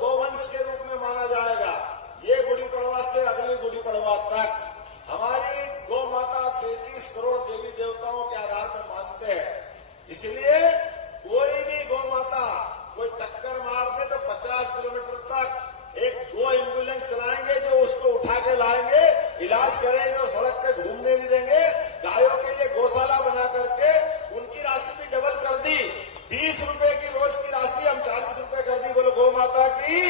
गोवंश के रूप में माना जाएगा। ये गुड़ी पड़वा से अगली गुड़ी पड़वा तक हमारी गौ माता 33 करोड़ देवी देवताओं के आधार पर मानते हैं। इसलिए कोई भी गौ माता कोई टक्कर मार दे तो 50 किलोमीटर तक एक गो एम्बुलेंस चलाएंगे जो उसको उठा के लाएंगे, इलाज करेंगे और सड़क पे घूमने नहीं देंगे। गायों के लिए गौशाला बना करके उनकी राशि भी डबल कर दी। 20 रुपए की रोज की राशि हम 40 रुपए कर दी। बोलो गौ माता की।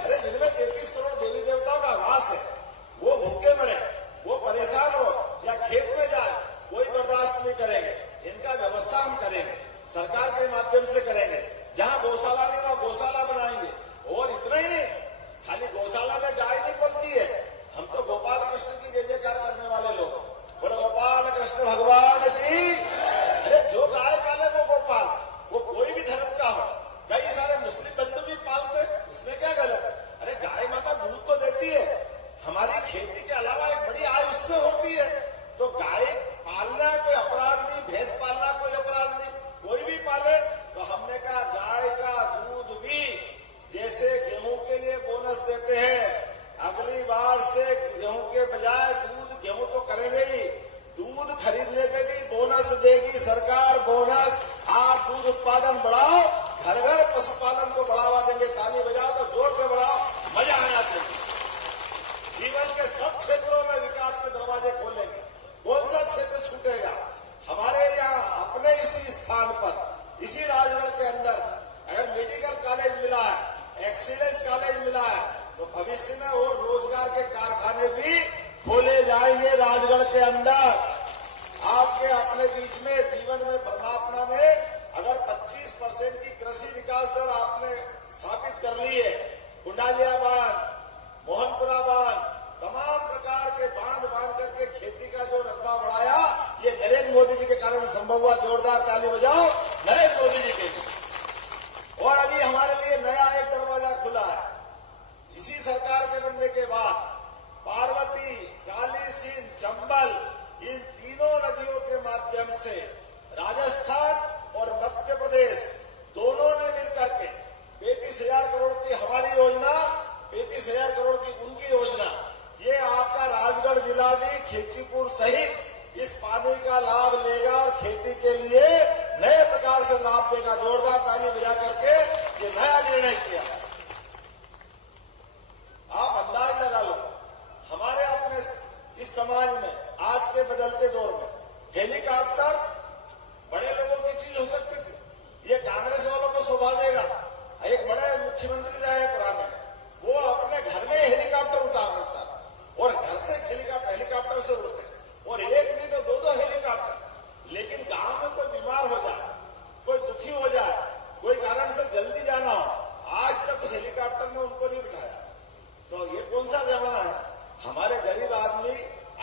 अरे जिनमें 33 करोड़ देवी देवताओं का वास है, वो भूखे मरे, वो परेशान हो या खेत में जाए, कोई बर्दाश्त नहीं करेंगे। इनका व्यवस्था हम करेंगे, सरकार के माध्यम से करेंगे। जहां गौशाला नहीं वहां गौशाला बनाएंगे। और इतना ही नहीं, खाली गौशाला में गाय नहीं बोलती है, हम तो गोपाल कृष्ण की जय जयकार करने वाले लोग। बोले गोपाल कृष्ण भगवान की। अरे जो गाय पाले वो गोपाल, वो कोई भी धर्म का हो। कई सारे मुस्लिम बंधु भी पालते, उसमें क्या गलत? अरे गाय माता दूध तो देती है, हमारी खेती के अलावा एक बड़ी आय उससे होती है। तो गाय पालना कोई अपराध नहीं, भैंस पालना कोई अपराध नहीं, कोई भी पाले। तो हमने कहा गाय का दूध भी जैसे गेहूं के लिए बोनस देते हैं, अगली बार से गेहूं के बजाय दूध, गेहूं तो करेंगे ही, दूध खरीदने पे भी बोनस देगी सरकार। बोनस, आप दूध उत्पादन बढ़ाओ, घर घर पशुपालन को बढ़ावा देंगे। ताली बजाओ तो जोर से बढ़ाओ, मजा आना चाहिए। जीवन के सब क्षेत्रों में विकास के दरवाजे खोलेंगे, कौन सा क्षेत्र छूटेगा? हमारे यहाँ अपने इसी स्थान पर, इसी राजगढ़ के अंदर अगर मेडिकल कॉलेज मिला है, एक्सीलेंस कॉलेज मिला है, तो भविष्य में और रोजगार के कारखाने भी खोले जाएंगे राजगढ़ के अंदर। आपके अपने बीच में जीवन में परमात्मा ने अगर 25% की कृषि विकास दर आपने स्थापित कर ली है, कुंडालिया बांध, मोहनपुरा बांध, तमाम प्रकार के बांध बांध करके खेती का जो रकबा बढ़ाया, ये नरेंद्र मोदी जी के कारण संभव हुआ। जोरदार ताली बजाओ नरेंद्र मोदी जी के। और अभी हमारे लिए नया एक दरवाजा खुला है इसी सरकार के बनने के बाद। पार्वती, काली सिंध, चंबल, इन तीनों नदियों के माध्यम से राजस्थान और मध्य प्रदेश दोनों ने मिलकर के 35,000 करोड़ की हमारी योजना, 35,000 करोड़ की उनकी योजना, ये आपका राजगढ़ जिला भी खिलचीपुर सहित इस पानी का लाभ लेगा और खेती के लिए नए प्रकार से लाभ देगा। जोरदार ताली बजा करके ये नया निर्णय किया। आप अंदाज लगा लो, हमारे अपने इस समाज में आज के बदलते दौर में हेलीकॉप्टर बड़े लोगों की चीज हो सकती थी। ये कांग्रेस वालों को शोभा देगा। एक बड़े मुख्यमंत्री रहे पुराने, वो अपने घर में हेलीकॉप्टर उतार करता और घर से हेलीकॉप्टर से उड़ते, और एक नहीं तो दो हेलीकॉप्टर। लेकिन गांव में कोई बीमार हो जाए, कोई दुखी हो जाए, कोई कारण से जल्दी जाना हो, आज तक उस हेलीकॉप्टर में उनको नहीं बिठाया। तो ये कौन सा जमाना है? हमारे गरीब आदमी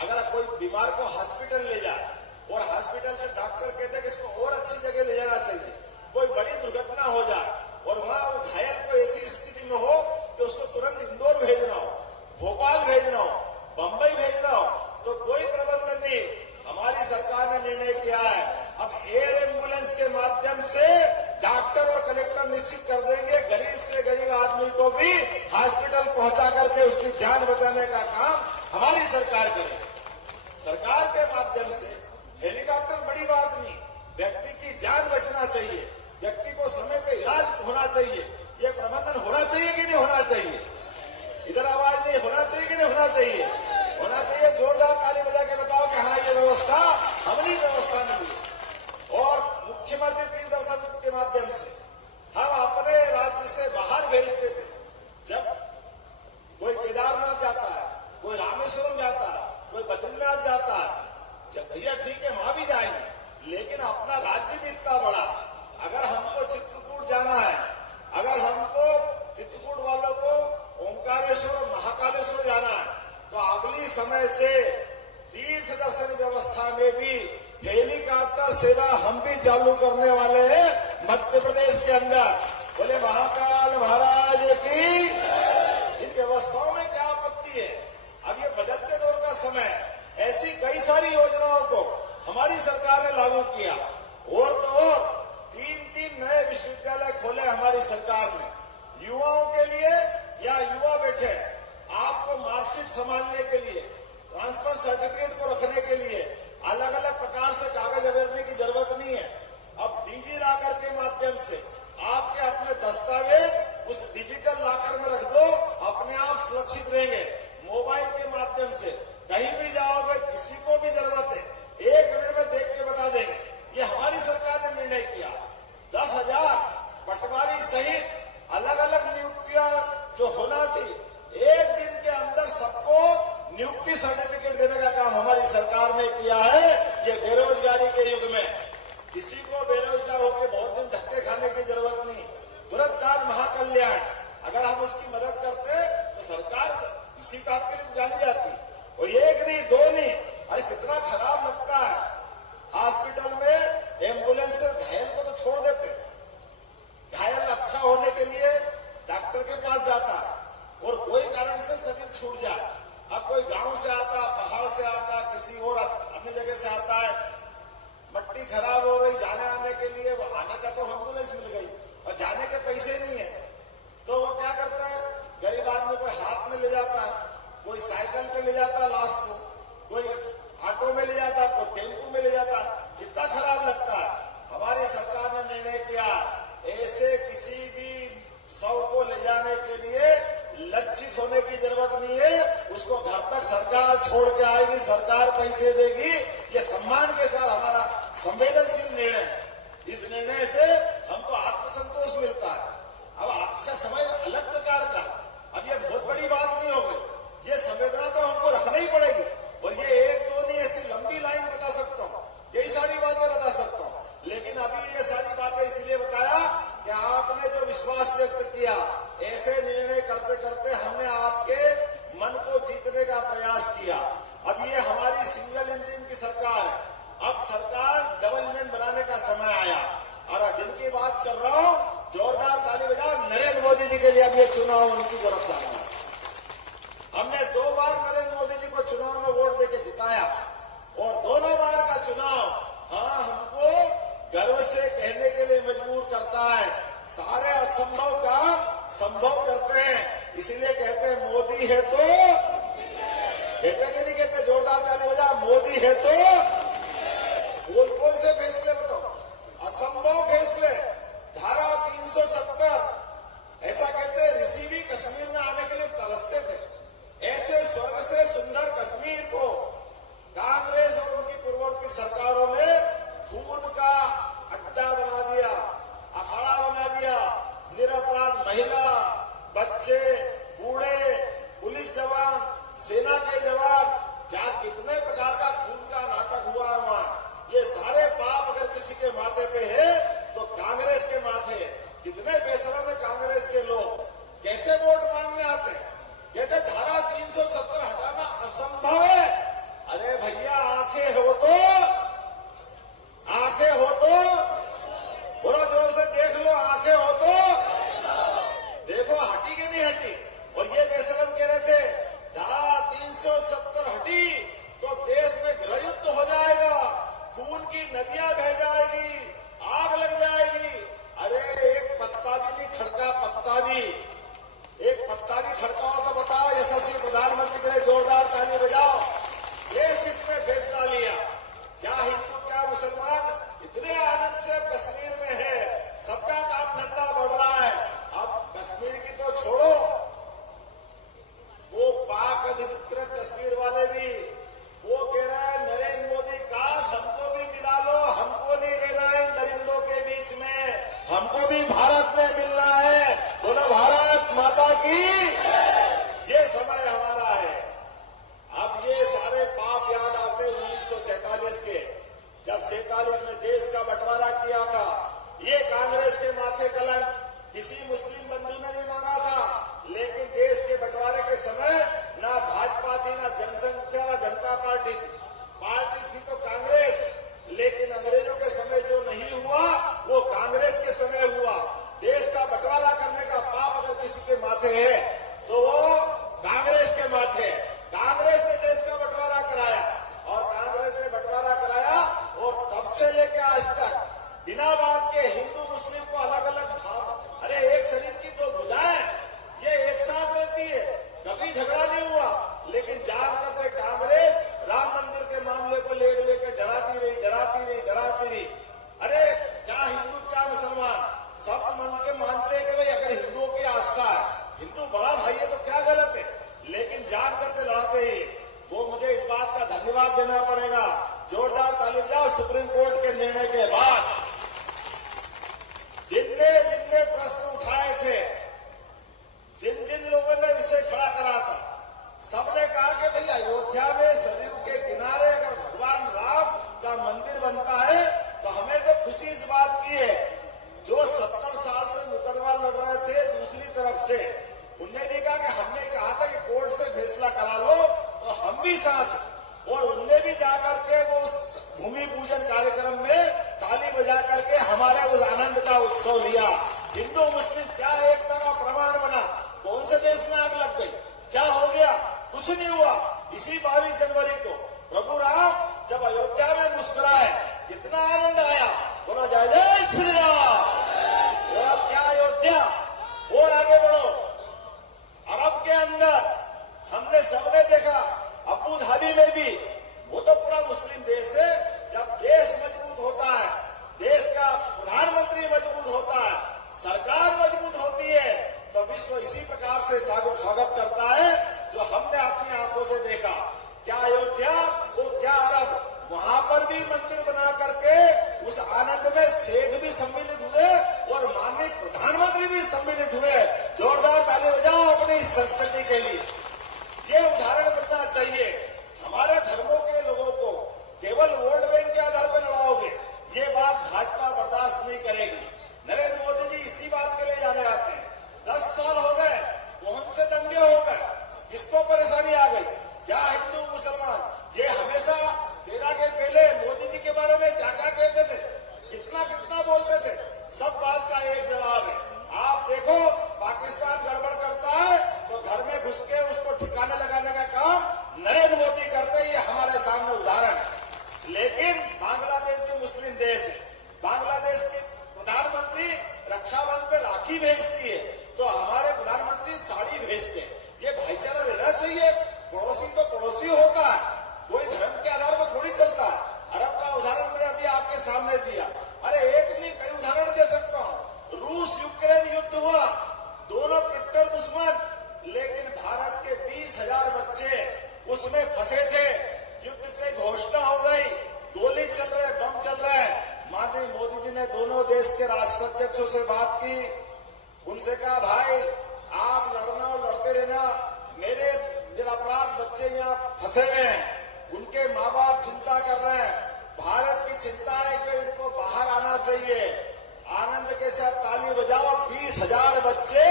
अगर कोई बीमार को हॉस्पिटल ले जाए और हॉस्पिटल से डॉक्टर कहते हैं कि इसको और अच्छी जगह ले जाना चाहिए, कोई बड़ी दुर्घटना हो जाए और वहां वो घायल को ऐसी स्थिति में हो कि उसको तुरंत इंदौर भेजना हो, भोपाल भेजना हो, बंबई भेजना हो, तो कोई प्रबंधन नहीं। हमारी सरकार ने निर्णय किया है अब एयर एम्बुलेंस के माध्यम से डॉक्टर और कलेक्टर निश्चित कर देंगे, गरीब से गरीब आदमी को भी हॉस्पिटल पहुंचा करके उसकी जान बचाने का काम हमारी सरकार करेगी। सरकार के माध्यम से हेलीकॉप्टर बड़ी बात नहीं, व्यक्ति की जान बचना चाहिए, व्यक्ति को समय पे इलाज होना चाहिए। ये प्रबंधन होना चाहिए कि नहीं होना चाहिए? इधर आवाज नहीं, होना चाहिए कि नहीं होना चाहिए? होना चाहिए। जोरदार ताली बजा के बताओ कि हाँ ये व्यवस्था हमने व्यवस्था मिली। और मुख्यमंत्री तीर्थ दर्शन के माध्यम से हम अपने राज्य से बाहर भेजते थे। जब कोई केदारनाथ जाता है, कोई रामेश्वरम जाता है, कोई बद्रीनाथ जाता है, जब भैया ठीक है वहां भी जाएंगे, लेकिन अपना राज्य भी इतना बड़ा। अगर हमको चित्रकूट जाना है, अगर हमको चित्रकूट वालों को ओंकारेश्वर और महाकालेश्वर जाना है, तो अगली समय से तीर्थ दर्शन व्यवस्था में भी हेलीकॉप्टर सेवा हम भी चालू करने वाले हैं मध्य प्रदेश के अंदर। बोले महाकाल महाराज की। इन व्यवस्थाओं में क्या आपत्ति है? अब ये बदलते दौर का समय, ऐसी कई सारी योजनाओं को हमारी सरकार ने लागू किया। और तो 3 नए विश्वविद्यालय खोले हमारी सरकार ने, युवाओं के लिए उस डिजिटल लॉकर में रख दो, अपने आप सुरक्षित रहेंगे। मोबाइल के माध्यम से कहीं भी जाओगे, किसी को भी जरूरत है, 1 मिनट में देख के बता देंगे। ये हमारी सरकार ने निर्णय किया। 10,000 पटवारी सहित अलग अलग नियुक्तियां जो होना थी, 1 दिन के अंदर सबको नियुक्ति सर्टिफिकेट देने का काम हमारी सरकार ने किया है। ये बेरोजगारी के युग में किसी को बेरोजगार होकर बहुत दिन धक्के खाने की जरूरत नहीं। तुरंत महाकल्याण, अगर हम उसकी मदद करते तो सरकार इसी बात के लिए जानी जाती। और 1 नहीं 2 नहीं, अरे कितना खराब लगता है, हॉस्पिटल में एम्बुलेंस से घायल को तो छोड़ देते, घायल अच्छा होने के लिए डॉक्टर के पास जाता और कोई कारण से शरीर छूट जाए। अब कोई गांव से आता, पहाड़ से आता, किसी और अपनी जगह से आता है, मट्टी खराब हो रही, जाने आने के लिए वो आने का तो एम्बुलेंस मिल गई और जाने के पैसे नहीं है, तो वो क्या करता है, गरीब आदमी कोई हाथ में ले जाता है, कोई साइकिल पे ले जाता है लाश को, कोई ऑटो में ले जाता है, कोई टेम्पो में ले जाता है। कितना खराब लगता है। हमारी सरकार ने निर्णय किया, ऐसे किसी भी शव को ले जाने के लिए लज्जित होने की जरूरत नहीं है। उसको घर तक सरकार छोड़ के आएगी, सरकार पैसे देगी। ये सम्मान के साथ हमारा संवेदनशील निर्णय है। इस निर्णय से हमको आत्मसंतोष मिलता है। अब आज का समय अलग प्रकार का, अब ये बहुत बड़ी बात नहीं हो गई, ये संवेदना तो हमको रखना ही पड़ेगी। और ये 1-2 नहीं, ऐसी लंबी लाइन बता सकता हूँ, कई सारी बातें बता सकता हूँ, लेकिन अभी ये सारी बातें इसलिए बताया कि आपने जो विश्वास व्यक्त किया, ऐसे निर्णय करते करते हमने आपके मन को जीतने का प्रयास किया। अब ये हमारी सिंगल इंजन की सरकार है, अब सरकार डबल इंजन बनाने का समय आया। और जिनकी बात कर रहा हूं, जोरदार ताली बजाओ नरेंद्र मोदी जी के लिए। अब ये चुनाव उनकी जरूरत है। हमने 2 बार नरेंद्र मोदी जी को चुनाव में वोट देके जिताया और दोनों बार का चुनाव हमको गर्व से कहने के लिए मजबूर करता है, सारे असंभव का संभव करते हैं। इसलिए कहते हैं मोदी है तो, कहते कि नहीं कहते, जोरदार ताली बजा, मोदी है तो कौन से फैसले बताओ, असंभव फैसले, धारा 370, ऐसा कहते हैं ऋषि भी कश्मीर में आने के लिए तरसते थे। ऐसे स्वर्ग से सुंदर कश्मीर को कांग्रेस और उनकी पूर्ववर्ती सरकारों ने खून का अड्डा बना दिया, अखाड़ा बना दिया। निरपराध महिला, बच्चे, बूढ़े, पुलिस जवान, सेना के जवान, क्या कितने प्रकार का खून का नाटक हुआ है वहां। ये सारे पाप अगर किसी के माथे पे है तो कांग्रेस के माथे है। कितने बेशरम है कांग्रेस के लोग, कैसे वोट मांगने आते हैं, कहते धारा 370 हटाना असंभव है। अरे भैया आंखें हो तो बोलो जोर से, देख लो, आंखें हो तो देखो, हटी कि नहीं हटी। और ये बेशरम कह रहे थे धारा 370 हटी तो देश में गृहयुद्ध हो जाएगा, खून की नदियां बह जाएगी, आग लग जाएगी। अरे एक पत्ता भी नहीं खड़का, पत्ता भी, एक पत्ता भी खड़का हो तो बताओ। यशस्वी प्रधानमंत्री के लिए जोरदार ताली बजाओ। देश इसमें फैसला लिया, क्या हिंदू क्या मुसलमान इतने आनंद से कश्मीर में है, सबका काम धंधा बढ़ रहा है। अब कश्मीर की तो छोड़ो, वो पाक अधिकृत कश्मीर वाले भी वो कह रहा है नरेंद्र मोदी काश हमको भी मिला लो, हमको नहीं रहना है दरिंदों के बीच में, हमको भी भारत में मिलना है। बोलो भारत माता की। ये समय हमारा है। अब ये सारे पाप याद आते 1947 के, जब 47 में देश का बंटवारा किया था। ये कांग्रेस के माथे कलंक, किसी मुस्लिम बंधु ने नहीं मांगा था, लेकिन देश के बंटवारे के समय ना भाजपा थी, ना जनसंख्या, ना जनता पार्टी थी। पार्टी थी तो कांग्रेस, लेकिन अंग्रेजों के समय जो नहीं हुआ वो कांग्रेस के समय हुआ। देश का बंटवारा करने का पाप अगर किसी के माथे है तो वो कांग्रेस के माथे है। कांग्रेस ने देश का बंटवारा कराया और कांग्रेस ने बंटवारा कराया और तब से लेकर आज तक बिना बात के हिंदू मुस्लिम को अलग अलग भाव, अरे एक शरीर की 2 भुजाएं, ये एक साथ रहती है, कभी झगड़ा नहीं हुआ। लेकिन जान करते कांग्रेस राम मंदिर के मामले को लेकर डराती रही। अरे क्या हिंदू क्या मुसलमान, सब मन के मानते हैं कि भाई अगर हिंदुओं की से। उनने भी कहा कि हमने कहा था कि कोर्ट से फैसला करा लो तो हम भी साथ, और उनने भी जाकर के वो भूमि पूजन कार्यक्रम में ताली बजा करके हमारे उस आनंद का उत्सव लिया। हिंदू मुस्लिम क्या एकता का प्रमाण बना। कौन से देश में आग लग गई, क्या हो गया, कुछ नहीं हुआ। इसी 22 जनवरी को प्रभु राम जब अयोध्या में मुस्कुराए, कितना आनंद आया। बोलो जय जय श्री राम। और अब क्या अयोध्या, और आगे बढ़ो। अरब के अंदर हमने सबने देखा, अबू धाबी में भी, वो तो पूरा मुस्लिम देश है। जब देश मजबूत होता है, देश का प्रधानमंत्री मजबूत होता है, सरकार मजबूत होती है, तो विश्व इसी प्रकार से स्वागत करता है जो हमने अपनी आंखों से देखा। क्या अयोध्या, वो क्या अरब, वहां पर भी मंदिर बना करके उस आनंद में शेख भी सम्मिलित हुए और माननीय प्रधानमंत्री भी सम्मिलित हुए। जोरदार ताली बजाओ अपनी संस्कृति के लिए। ये उदाहरण बनना चाहिए। हमारे धर्मों के लोगों को केवल वोट बैंक के आधार पर लड़ाओगे, ये बात भाजपा बर्दाश्त नहीं करेगी। नरेंद्र मोदी जी इसी बात के लिए जाने आते हैं। 10 साल हो गए, कौन से दंगे हो गए, किसको परेशानी आ गई, क्या हिंदू मुसलमान, ये हमेशा 13 के पहले मोदी जी के बारे में क्या क्या कहते थे, कितना कितना बोलते थे। सब बात का एक जवाब है। आप देखो, पाकिस्तान गड़बड़ करता है तो घर में घुस के उसको ठिकाने लगाने का काम नरेंद्र मोदी करते, ये हमारे सामने उदाहरण है। लेकिन बांग्लादेश भी मुस्लिम देश है। बांग्लादेश के प्रधानमंत्री रक्षाबंधन पे राखी भेजती है तो हमारे प्रधानमंत्री साड़ी भेजते हैं। ये भाईचारा रहना चाहिए। पड़ोसी तो पड़ोसी होता है, कोई धर्म के आधार पर थोड़ी चलता है। अरब का उदाहरण मैंने अभी आपके सामने दिया। अरे एक नहीं, कई उदाहरण दे सकता हूँ। रूस यूक्रेन युद्ध हुआ, दोनों कट्टर दुश्मन, लेकिन भारत के 20,000 बच्चे उसमें फंसे थे। युद्ध की घोषणा हो गई, गोली चल रहे, बम चल रहे। माननीय मोदी जी ने दोनों देश के राष्ट्राध्यक्षों से बात की, उनसे कहा भाई आप लड़ना और लड़ते रहना, मेरे निरपराध बच्चे यहाँ फंसे हुए हैं, उनके माँ बाप चिंता कर रहे हैं। भारत की चिंता है कि इनको बाहर आना चाहिए। आनंद के साथ ताली बजाओ। 20,000 बच्चे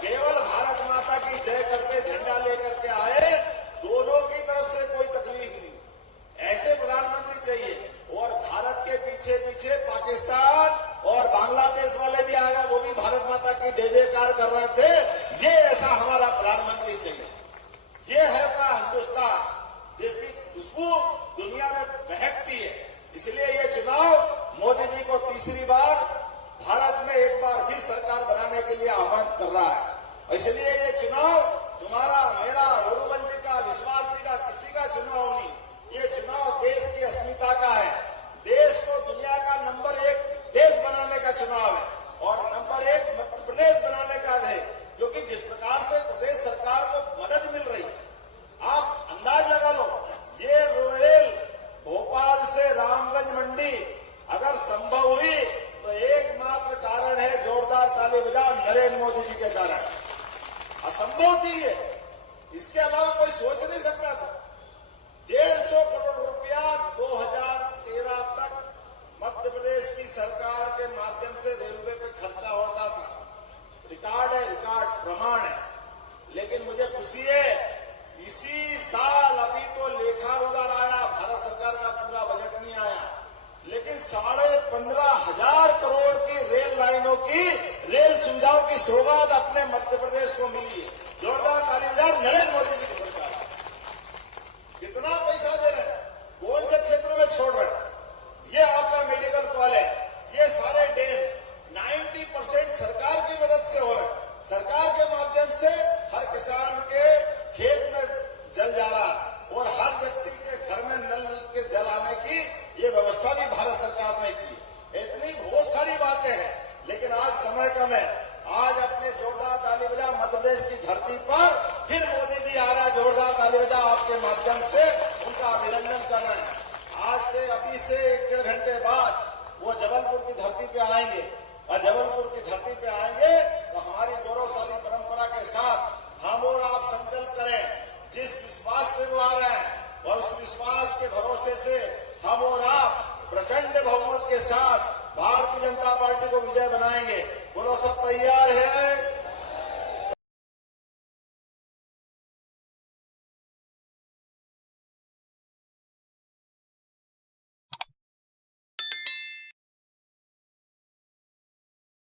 केवल भारत माता की जय करके झंडा लेकर के आए। दोनों की तरफ से कोई तकलीफ नहीं। ऐसे प्रधानमंत्री चाहिए। और भारत के पीछे पीछे पाकिस्तान और बांग्लादेश वाले भी आ गए, वो भी भारत माता की जय जयकार कर रहे थे। ये ऐसा हमारा प्रधानमंत्री चाहिए। ये है का हिंदुस्तान जिसकी खुशबू दुनिया में महकती है। इसलिए ये चुनाव मोदी जी को तीसरी बार भारत में एक बार फिर सरकार बनाने के लिए आह्वान कर रहा है। इसलिए ये चुनाव तुम्हारा, मेरा, वरुबल जी का, विश्वास जी का, किसी का चुनाव नहीं। ये चुनाव देश की अस्मिता का है। देश को दुनिया का नंबर 1 देश बनाने का चुनाव है और नंबर 1 मध्य प्रदेश बनाने का है। क्योंकि जिस प्रकार से प्रदेश सरकार को मदद मिल रही, आप अंदाज लगा लो। ये रेल भोपाल से रामगंज मंडी अगर संभव हुई तो एकमात्र कारण है, जोरदार ताली बजाओ, नरेंद्र मोदी जी के कारण। असंभव थी ये, इसके अलावा कोई सोच नहीं सकता था। 150 करोड़ रुपया 2013 तक मध्य प्रदेश की सरकार के माध्यम से रेलवे पे खर्चा होता था। रिकॉर्ड है, रिकॉर्ड प्रमाण है। लेकिन मुझे खुशी है, इसी साल अभी तो लेखा रुदार आया, भारत सरकार का पूरा बजट नहीं आया, लेकिन 15,500 करोड़ की रेल लाइनों की, रेल सुविधाओं की सौगात अपने मध्य प्रदेश को मिली है। जोरदार ताली बजाओ नरेंद्र मोदी जी की सरकार। कितना पैसा दे रहे हैं, कौन से क्षेत्र में छोड़ रहे हैं। ये आपका मेडिकल कॉलेज, ये सारे डैम 90% सरकार की मदद से हो रहे हैं। सरकार के माध्यम से हर किसान के खेत में जल जा रहा और हर व्यक्ति के घर में नल के जल आने की ये व्यवस्था भी भारत सरकार ने की। इतनी बहुत सारी बातें हैं, लेकिन आज समय कम है। आज अपने जोरदार ताली बजाओ, मध्य प्रदेश की धरती पर फिर मोदी जी आ रहा है। जोरदार ताली बजाओ, आपके माध्यम से उनका अभिनंदन कर रहे हैं। आज से अभी से 1-1.5 घंटे बाद वो जबलपुर की धरती पे आएंगे और जबलपुर की धरती पे आएंगे तो हमारी गौरवशाली परंपरा के साथ हम और आप संकल्प करें। जिस विश्वास से वो आ रहे हैं और उस विश्वास के भरोसे से हम और आप प्रचंड बहुमत के साथ भारतीय जनता पार्टी को विजय बनाएंगे। बोलो सब तैयार।